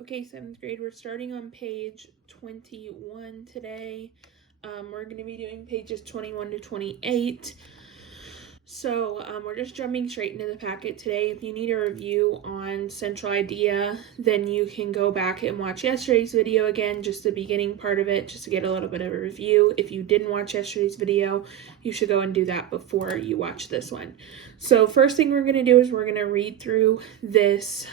Okay, 7th grade, we're starting on page 21 today. We're going to be doing pages 21 to 28. So we're just jumping straight into the packet today. If you need a review on Central Idea, then you can go back and watch yesterday's video again, just the beginning part of it, just to get a little bit of a review. If you didn't watch yesterday's video, you should go and do that before you watch this one. So first thing we're going to do is we're going to read through this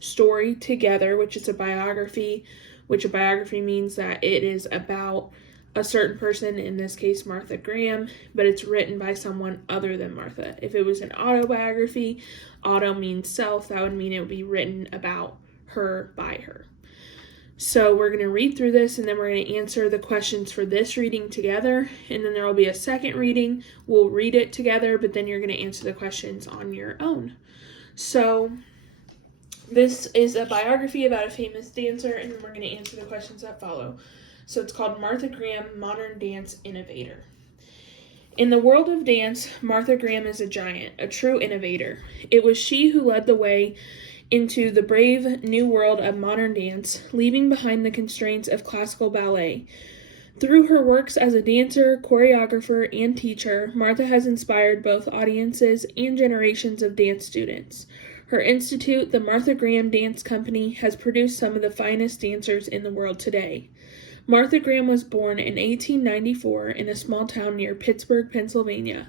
story together, which is a biography, which a biography means that it is about a certain person, in this case Martha Graham, but it's written by someone other than Martha. If it was an autobiography, auto means self, that would mean it would be written about her by her. So we're going to read through this, and then we're going to answer the questions for this reading together, and then there will be a second reading. We'll read it together, but then you're going to answer the questions on your own. So this is a biography about a famous dancer, and then we're going to answer the questions that follow. So it's called Martha Graham, Modern Dance Innovator. In the world of dance, Martha Graham is a giant, a true innovator. It was she who led the way into the brave new world of modern dance, leaving behind the constraints of classical ballet. Through her works as a dancer, choreographer, and teacher, Martha has inspired both audiences and generations of dance students. Her institute, the Martha Graham Dance Company, has produced some of the finest dancers in the world today. Martha Graham was born in 1894 in a small town near Pittsburgh, Pennsylvania.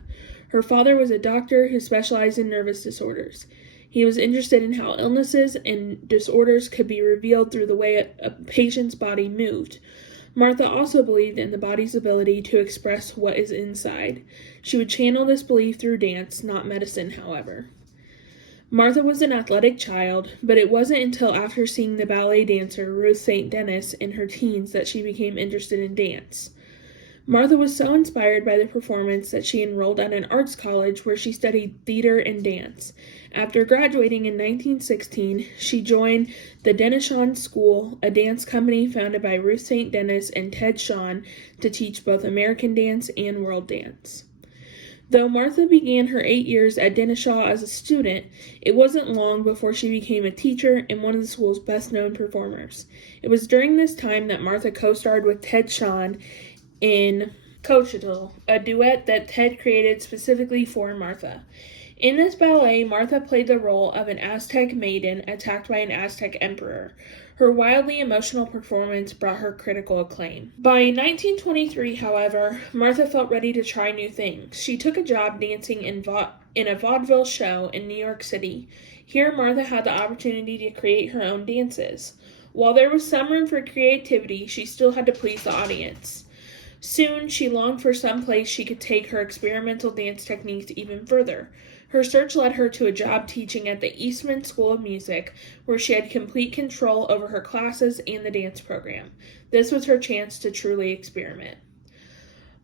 Her father was a doctor who specialized in nervous disorders. He was interested in how illnesses and disorders could be revealed through the way a patient's body moved. Martha also believed in the body's ability to express what is inside. She would channel this belief through dance, not medicine, however. Martha was an athletic child, but it wasn't until after seeing the ballet dancer Ruth St. Denis in her teens that she became interested in dance. Martha was so inspired by the performance that she enrolled at an arts college where she studied theater and dance. After graduating in 1916, she joined the Denishawn School, a dance company founded by Ruth St. Denis and Ted Shawn to teach both American dance and world dance. Though Martha began her 8 years at Denishaw as a student, it wasn't long before she became a teacher and one of the school's best-known performers. It was during this time that Martha co-starred with Ted Shawn in Coatlicue, a duet that Ted created specifically for Martha. In this ballet, Martha played the role of an Aztec maiden attacked by an Aztec emperor. Her wildly emotional performance brought her critical acclaim. By 1923, however, Martha felt ready to try new things. She took a job dancing in a vaudeville show in New York City. Here, Martha had the opportunity to create her own dances. While there was some room for creativity, she still had to please the audience. Soon, she longed for some place she could take her experimental dance techniques even further. Her search led her to a job teaching at the Eastman School of Music, where she had complete control over her classes and the dance program. This was her chance to truly experiment.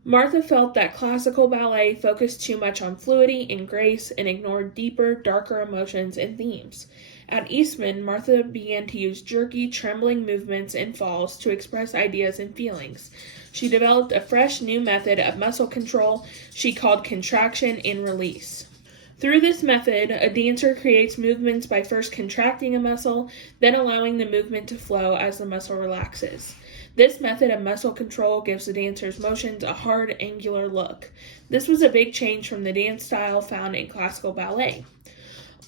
Martha felt that classical ballet focused too much on fluidity and grace and ignored deeper, darker emotions and themes. At Eastman, Martha began to use jerky, trembling movements and falls to express ideas and feelings. She developed a fresh new method of muscle control she called contraction and release. Through this method, a dancer creates movements by first contracting a muscle, then allowing the movement to flow as the muscle relaxes. This method of muscle control gives the dancer's motions a hard, angular look. This was a big change from the dance style found in classical ballet.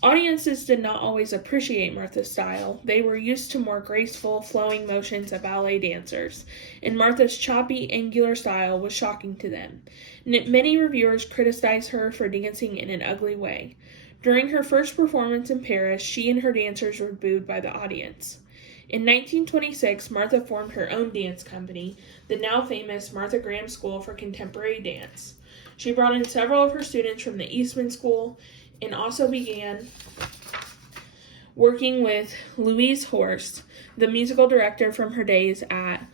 Audiences did not always appreciate Martha's style. They were used to more graceful, flowing motions of ballet dancers, and Martha's choppy, angular style was shocking to them. Many reviewers criticized her for dancing in an ugly way. During her first performance in Paris, she and her dancers were booed by the audience. In 1926, Martha formed her own dance company, the now famous Martha Graham School for Contemporary Dance. She brought in several of her students from the Eastman School and also began working with Louise Horst, the musical director from her days at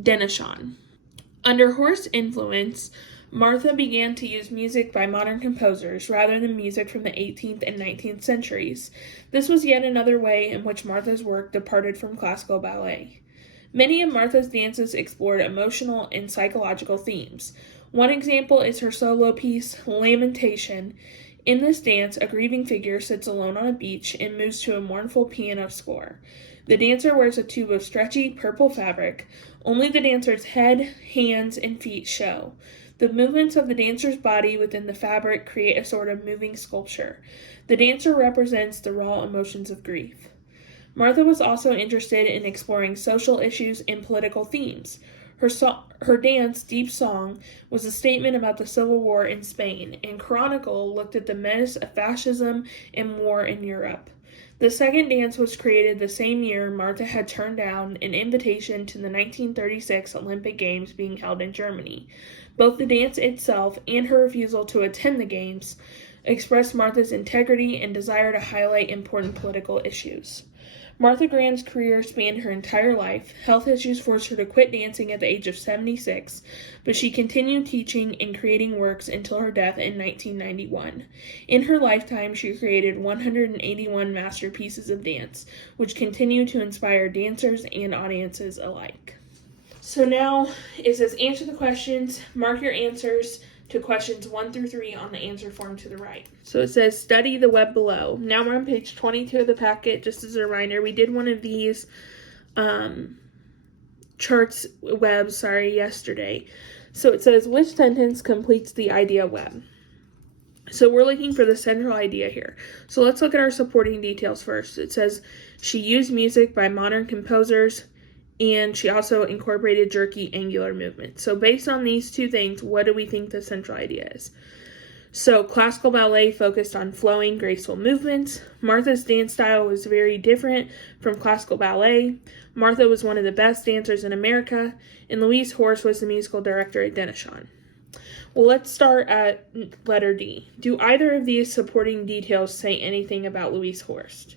Denishawn. Under Horst's influence, Martha began to use music by modern composers rather than music from the 18th and 19th centuries. This was yet another way in which Martha's work departed from classical ballet. Many of Martha's dances explored emotional and psychological themes. One example is her solo piece, Lamentation. In this dance, a grieving figure sits alone on a beach and moves to a mournful piano score. The dancer wears a tube of stretchy purple fabric. Only the dancer's head, hands, and feet show. The movements of the dancer's body within the fabric create a sort of moving sculpture. The dancer represents the raw emotions of grief. Martha was also interested in exploring social issues and political themes. Her dance, Deep Song, was a statement about the Civil War in Spain, and Chronicle looked at the menace of fascism and war in Europe. The second dance was created the same year Martha had turned down an invitation to the 1936 Olympic Games being held in Germany. Both the dance itself and her refusal to attend the Games expressed Martha's integrity and desire to highlight important political issues. Martha Graham's career spanned her entire life. Health issues forced her to quit dancing at the age of 76, but she continued teaching and creating works until her death in 1991. In her lifetime, she created 181 masterpieces of dance, which continue to inspire dancers and audiences alike. So now it says answer the questions, mark your answers to questions 1 through 3 on the answer form to the right. So it says study the web below. Now we're on page 22 of the packet. Just as a reminder, we did one of these webs yesterday. So it says which sentence completes the idea web. So we're looking for the central idea here. So let's look at our supporting details first. It says she used music by modern composers, and she also incorporated jerky angular movement. So based on these two things, what do we think the central idea is? So classical ballet focused on flowing, graceful movements. Martha's dance style was very different from classical ballet. Martha was one of the best dancers in America, and Louise Horst was the musical director at Denachon. Well, let's start at letter D. Do either of these supporting details say anything about Louise Horst?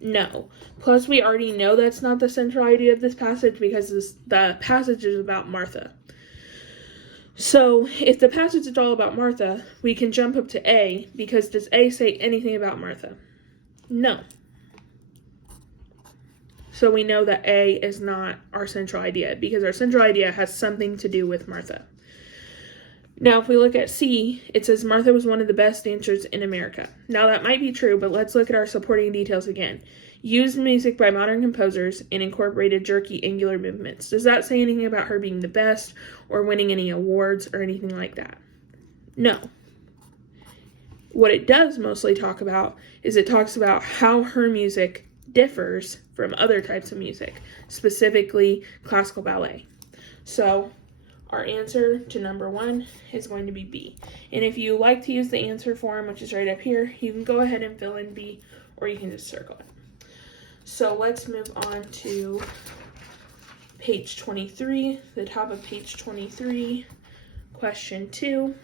No. Plus, we already know that's not the central idea of this passage because the passage is about Martha. So, if the passage is all about Martha, we can jump up to A, because does A say anything about Martha? No. So we know that A is not our central idea, because our central idea has something to do with Martha. Now, if we look at C, it says Martha was one of the best dancers in America. Now, that might be true, but let's look at our supporting details again. Used music by modern composers and incorporated jerky angular movements. Does that say anything about her being the best or winning any awards or anything like that? No. What it does mostly talk about is it talks about how her music differs from other types of music, specifically classical ballet. So our answer to number 1 is going to be B. And if you like to use the answer form, which is right up here, you can go ahead and fill in B, or you can just circle it. So let's move on to page 23, the top of page 23, question 2.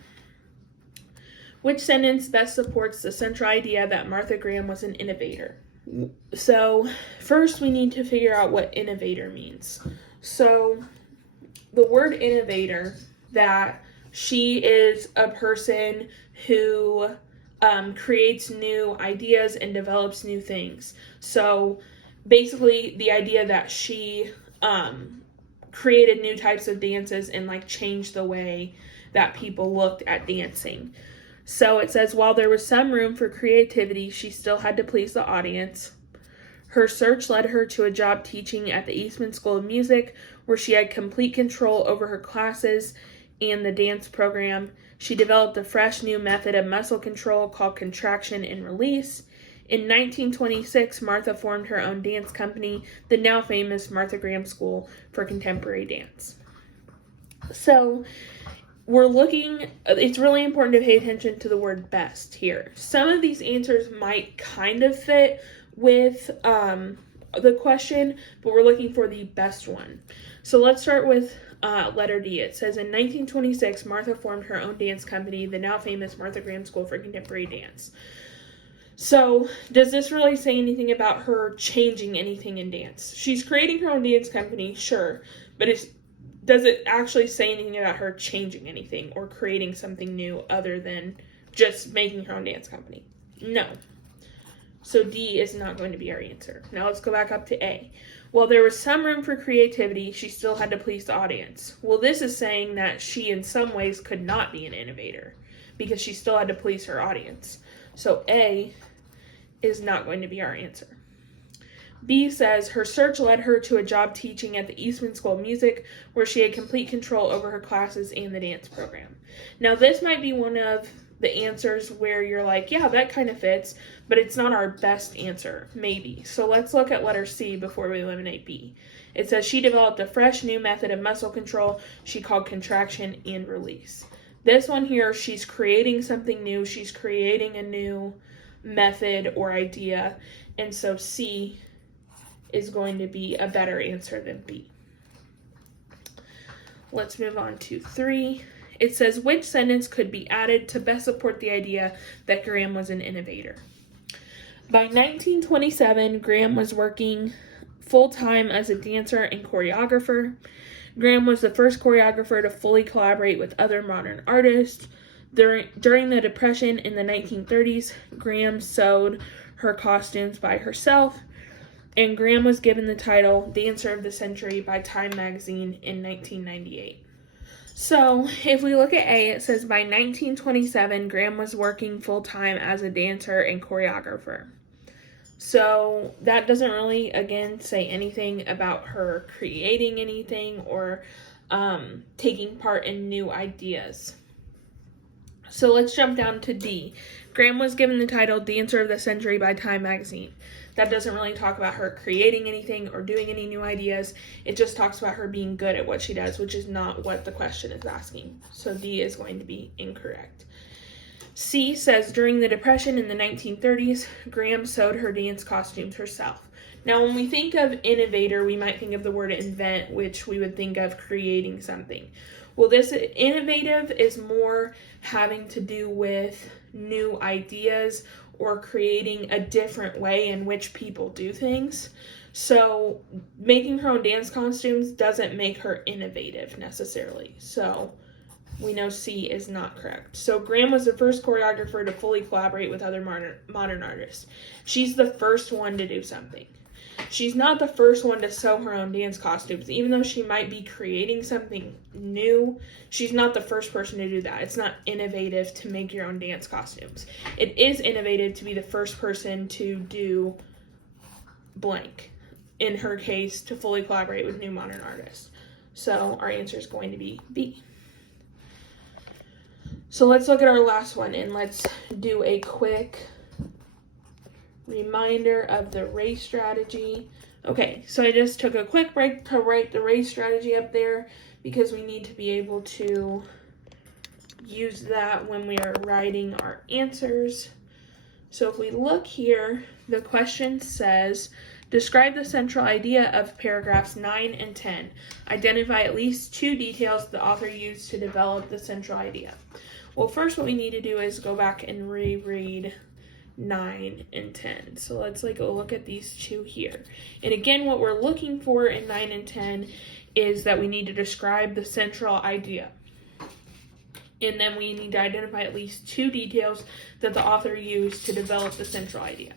Which sentence best supports the central idea that Martha Graham was an innovator? So first we need to figure out what innovator means. So the word innovator, that she is a person who creates new ideas and develops new things. So basically the idea that she created new types of dances and changed the way that people looked at dancing. So it says, while there was some room for creativity, she still had to please the audience. Her search led her to a job teaching at the Eastman School of Music, where she had complete control over her classes and the dance program. She developed a fresh new method of muscle control called contraction and release. In 1926, Martha formed her own dance company, the now famous Martha Graham School for Contemporary Dance. So it's really important to pay attention to the word best here. Some of these answers might kind of fit with the question, but we're looking for the best one. So let's start with letter D. It says, in 1926, Martha formed her own dance company, the now famous Martha Graham School for Contemporary Dance. So does this really say anything about her changing anything in dance? She's creating her own dance company, sure, but does it actually say anything about her changing anything or creating something new other than just making her own dance company? No. So D is not going to be our answer. Now let's go back up to A. While there was some room for creativity, she still had to please the audience. Well, this is saying that she in some ways could not be an innovator because she still had to please her audience. So A is not going to be our answer. B says her search led her to a job teaching at the Eastman School of Music, where she had complete control over her classes and the dance program. Now, this might be one of the answers where you're like, yeah, that kind of fits, but it's not our best answer, maybe. So let's look at letter C before we eliminate B. It says she developed a fresh new method of muscle control she called contraction and release. This one here, she's creating something new. She's creating a new method or idea, and so C is going to be a better answer than B. Let's move on to 3. It says, which sentence could be added to best support the idea that Graham was an innovator? By 1927, Graham was working full-time as a dancer and choreographer. Graham was the first choreographer to fully collaborate with other modern artists. During the Depression in the 1930s, Graham sewed her costumes by herself, and Graham was given the title Dancer of the Century by Time magazine in 1998. So, if we look at A, it says by 1927, Graham was working full-time as a dancer and choreographer. So, that doesn't really, again, say anything about her creating anything or taking part in new ideas. So, let's jump down to D. Graham was given the title Dancer of the Century by Time magazine. That doesn't really talk about her creating anything or doing any new ideas. It just talks about her being good at what she does, which is not what the question is asking. So D is going to be incorrect. C says during the Depression in the 1930s, Graham sewed her dance costumes herself. Now, when we think of innovator, we might think of the word invent, which we would think of creating something. Well, this innovative is more having to do with new ideas or creating a different way in which people do things. So making her own dance costumes doesn't make her innovative necessarily. So we know C is not correct. So Graham was the first choreographer to fully collaborate with other modern artists. She's the first one to do something. She's not the first one to sew her own dance costumes. Even though she might be creating something new, she's not the first person to do that. It's not innovative to make your own dance costumes. It is innovative to be the first person to do blank. In her case, to fully collaborate with new modern artists. So our answer is going to be B. So let's look at our last one and let's do a quick reminder of the race strategy. Okay, so I just took a quick break to write the race strategy up there because we need to be able to use that when we are writing our answers. So if we look here, the question says, describe the central idea of paragraphs 9 and 10. Identify at least 2 details the author used to develop the central idea. Well, first what we need to do is go back and reread 9 and 10. So let's go look at these 2 here. And again, what we're looking for in 9 and 10 is that we need to describe the central idea. And then we need to identify at least 2 details that the author used to develop the central idea.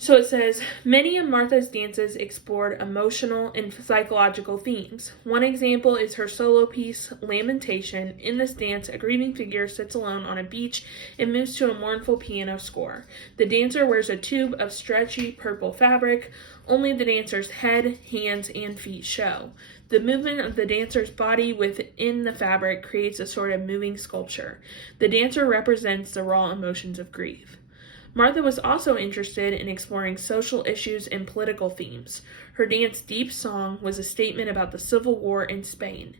So it says, many of Martha's dances explored emotional and psychological themes. One example is her solo piece, Lamentation. In this dance, a grieving figure sits alone on a beach and moves to a mournful piano score. The dancer wears a tube of stretchy purple fabric. Only the dancer's head, hands, and feet show. The movement of the dancer's body within the fabric creates a sort of moving sculpture. The dancer represents the raw emotions of grief. Martha was also interested in exploring social issues and political themes. Her dance Deep Song was a statement about the Civil War in Spain.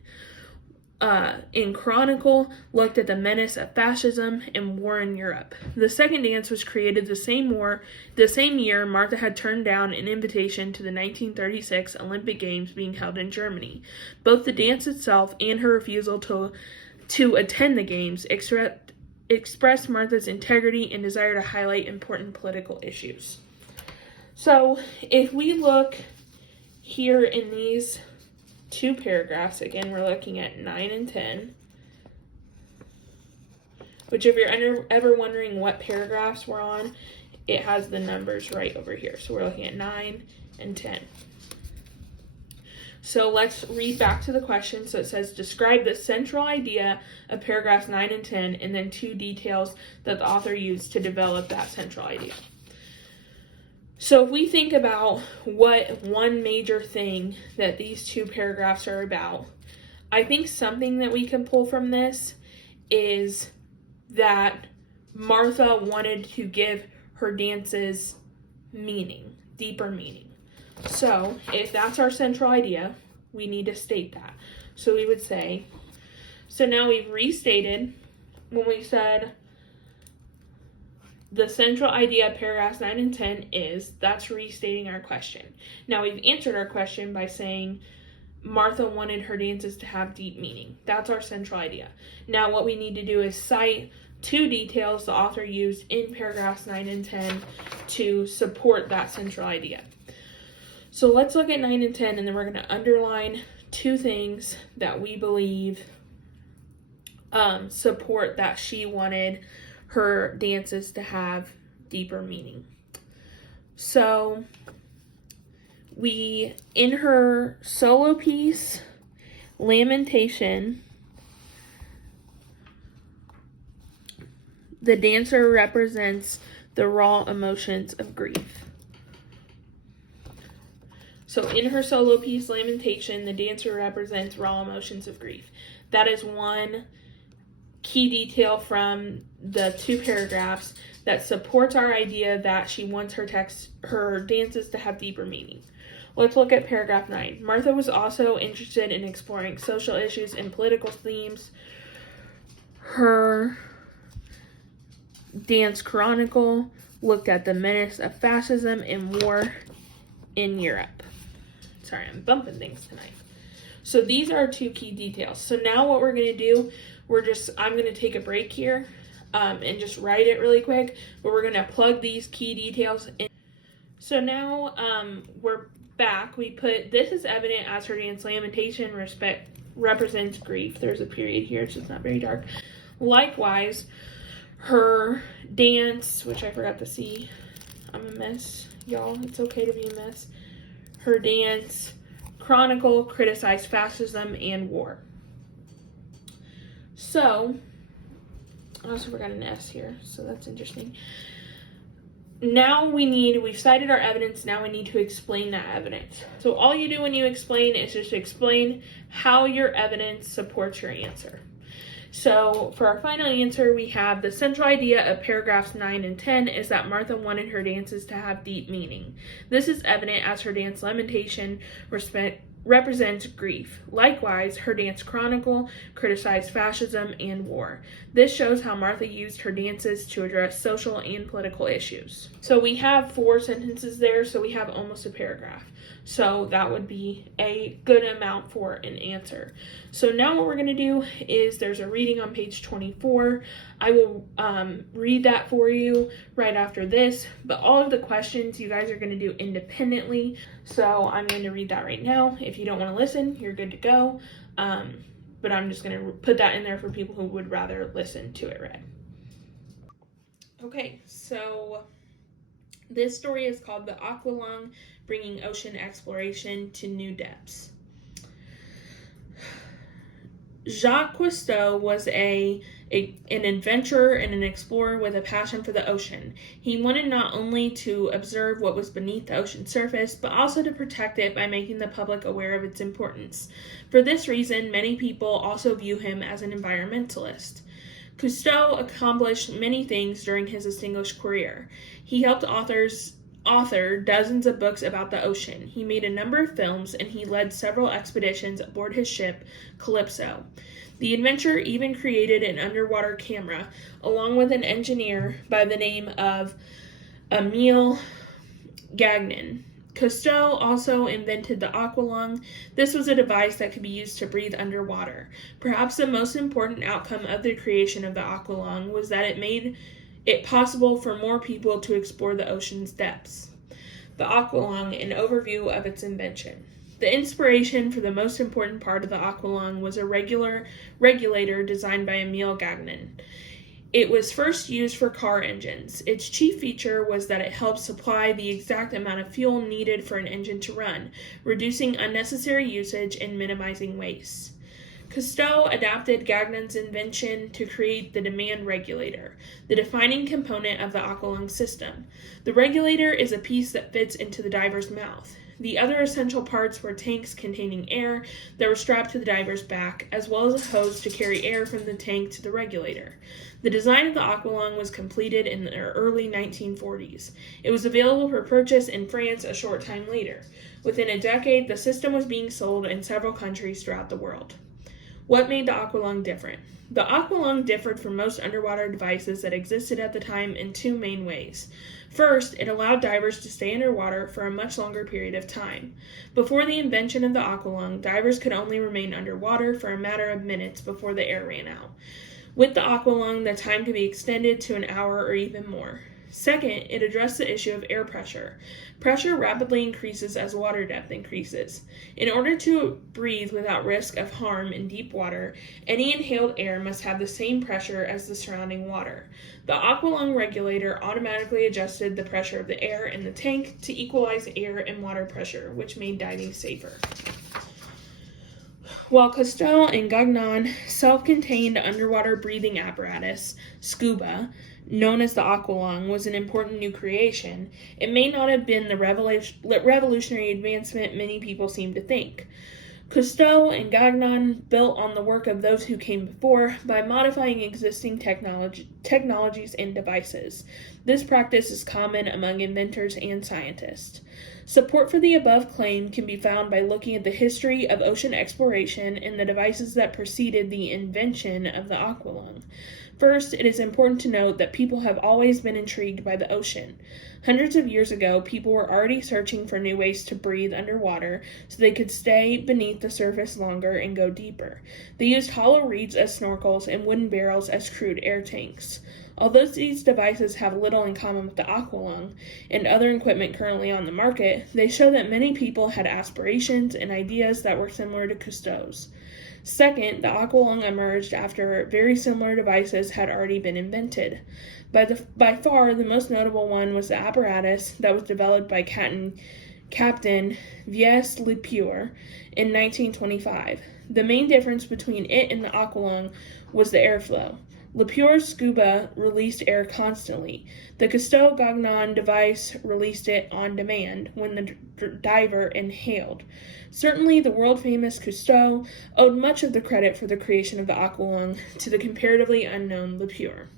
In Chronicle, looked at the menace of fascism and war in Europe. The second dance was created the same year Martha had turned down an invitation to the 1936 Olympic Games being held in Germany. Both the dance itself and her refusal to attend the games expressed Martha's integrity and desire to highlight important political issues. So, if we look here in these 2 paragraphs, again, we're looking at 9 and 10, which if you're ever wondering what paragraphs we're on, it has the numbers right over here. So we're looking at 9 and 10. So let's read back to the question. So it says, describe the central idea of paragraphs 9 and 10, and then 2 details that the author used to develop that central idea. So if we think about what one major thing that these 2 paragraphs are about, I think something that we can pull from this is that Martha wanted to give her dances meaning, deeper meaning. So if that's our central idea, we need to state that. So we would say, so now we've restated when we said the central idea of paragraphs 9 and 10 is, that's restating our question. Now we've answered our question by saying Martha wanted her dances to have deep meaning. That's our central idea. Now what we need to do is cite 2 details the author used in paragraphs 9 and 10 to support that central idea. So let's look at 9 and 10, and then we're going to underline 2 things that we believe support that she wanted her dances to have deeper meaning. So in her solo piece, Lamentation, the dancer represents the raw emotions of grief. So in her solo piece, Lamentation, the dancer represents raw emotions of grief. That is one key detail from the 2 paragraphs that supports our idea that she wants her dances to have deeper meaning. Let's look at paragraph 9. Martha was also interested in exploring social issues and political themes. Her dance chronicle looked at the menace of fascism and war in Europe. Sorry, I'm bumping things tonight. So these are 2 key details. So now what we're going to do, I'm going to take a break here and just write it really quick, but we're going to plug these key details in. So now we're back. We put, this is evident as her dance Lamentation represents grief. There's a period here, so it's not very dark. Likewise, her dance, which I forgot to see, I'm a mess, y'all. It's okay to be a mess. Her dance chronicle criticized fascism and war. So, I also forgot an S here, so that's interesting. Now we've cited our evidence, now we need to explain that evidence. So all you do when you explain is just explain how your evidence supports your answer. So for our final answer, we have the central idea of paragraphs 9 and 10 is that Martha wanted her dances to have deep meaning. This is evident as her dance Lamentation represents grief. Likewise, her dance chronicle criticized fascism and war. This shows how Martha used her dances to address social and political issues. So we have 4 sentences there, so we have almost a paragraph. So that would be a good amount for an answer. So now what we're going to do is there's a reading on page 24. I will read that for you right after this, but all of the questions you guys are going to do independently. So I'm going to read that right now. If you don't want to listen, you're good to go. But I'm just going to put that in there for people who would rather listen to it read. Okay, so this story is called The Aqualung, Bringing Ocean Exploration to New Depths. Jacques Cousteau was an adventurer and an explorer with a passion for the ocean. He wanted not only to observe what was beneath the ocean's surface, but also to protect it by making the public aware of its importance. For this reason, many people also view him as an environmentalist. Cousteau accomplished many things during his distinguished career. He helped author dozens of books about the ocean. He made a number of films, and he led several expeditions aboard his ship, Calypso. The adventurer even created an underwater camera, along with an engineer by the name of Emile Gagnon. Cousteau also invented the aqualung. This was a device that could be used to breathe underwater. Perhaps the most important outcome of the creation of the aqualung was that it made it possible for more people to explore the ocean's depths. The aqualung, an overview of its invention. The inspiration for the most important part of the aqualung was a regulator designed by Emile Gagnon. It was first used for car engines. Its chief feature was that it helped supply the exact amount of fuel needed for an engine to run, reducing unnecessary usage and minimizing waste. Cousteau adapted Gagnon's invention to create the demand regulator, the defining component of the aqualung system. The regulator is a piece that fits into the diver's mouth. The other essential parts were tanks containing air that were strapped to the diver's back, as well as a hose to carry air from the tank to the regulator. The design of the aqualung was completed in the early 1940s. It was available for purchase in France a short time later. Within a decade, the system was being sold in several countries throughout the world. What made the aqualung different? The aqualung differed from most underwater devices that existed at the time in two main ways. First, it allowed divers to stay underwater for a much longer period of time. Before the invention of the aqualung, divers could only remain underwater for a matter of minutes before the air ran out. With the aqualung, the time could be extended to an hour or even more. Second, it addressed the issue of air pressure. Pressure rapidly increases as water depth increases. In order to breathe without risk of harm in deep water, any inhaled air must have the same pressure as the surrounding water. The aqualung regulator automatically adjusted the pressure of the air in the tank to equalize air and water pressure, which made diving safer. While Cousteau and Gagnon self-contained underwater breathing apparatus, SCUBA, known as the aqualung, was an important new creation, it may not have been the revolutionary advancement many people seem to think. Cousteau and Gagnon built on the work of those who came before by modifying existing technologies and devices. This practice is common among inventors and scientists. Support for the above claim can be found by looking at the history of ocean exploration and the devices that preceded the invention of the aqualung. First, it is important to note that people have always been intrigued by the ocean. Hundreds of years ago, people were already searching for new ways to breathe underwater so they could stay beneath the surface longer and go deeper. They used hollow reeds as snorkels and wooden barrels as crude air tanks. Although these devices have little in common with the aqualung and other equipment currently on the market, they show that many people had aspirations and ideas that were similar to Cousteau's. Second, the aqualung emerged after very similar devices had already been invented. By far, the most notable one was the apparatus that was developed by Captain Vies Lepeur in 1925. The main difference between it and the aqualung was the airflow. Lepeur's SCUBA released air constantly. The Cousteau-Gagnon device released it on demand when the diver inhaled. Certainly, the world-famous Cousteau owed much of the credit for the creation of the aqualung to the comparatively unknown Lepeur.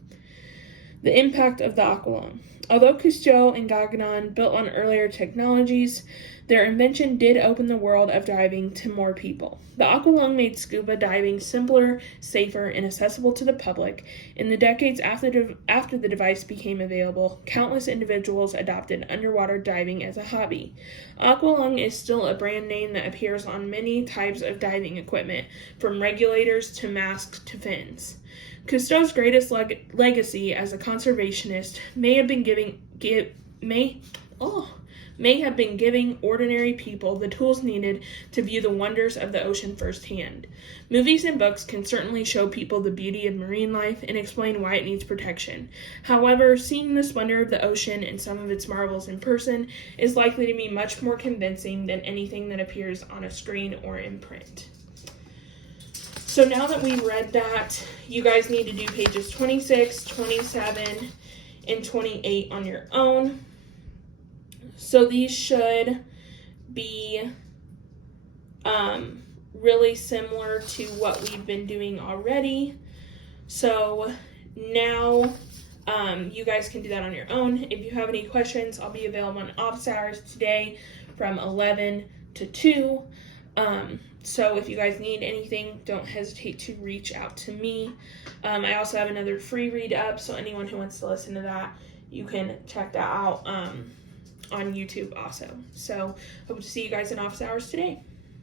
The impact of the aqualung. Although Cousteau and Gagnon built on earlier technologies, their invention did open the world of diving to more people. The aqualung made scuba diving simpler, safer, and accessible to the public. In the decades after the device became available, countless individuals adopted underwater diving as a hobby. Aqualung is still a brand name that appears on many types of diving equipment, from regulators to masks to fins. Cousteau's greatest legacy as a conservationist may have been giving ordinary people the tools needed to view the wonders of the ocean firsthand. Movies and books can certainly show people the beauty of marine life and explain why it needs protection. However, seeing the splendor of the ocean and some of its marvels in person is likely to be much more convincing than anything that appears on a screen or in print. So now that we've read that, you guys need to do pages 26, 27, and 28 on your own. So these should be really similar to what we've been doing already. So now you guys can do that on your own. If you have any questions, I'll be available on office hours today from 11 to 2. So if you guys need anything, don't hesitate to reach out to me. I also have another free read up, so anyone who wants to listen to that, you can check that out on YouTube also. So hope to see you guys in office hours today.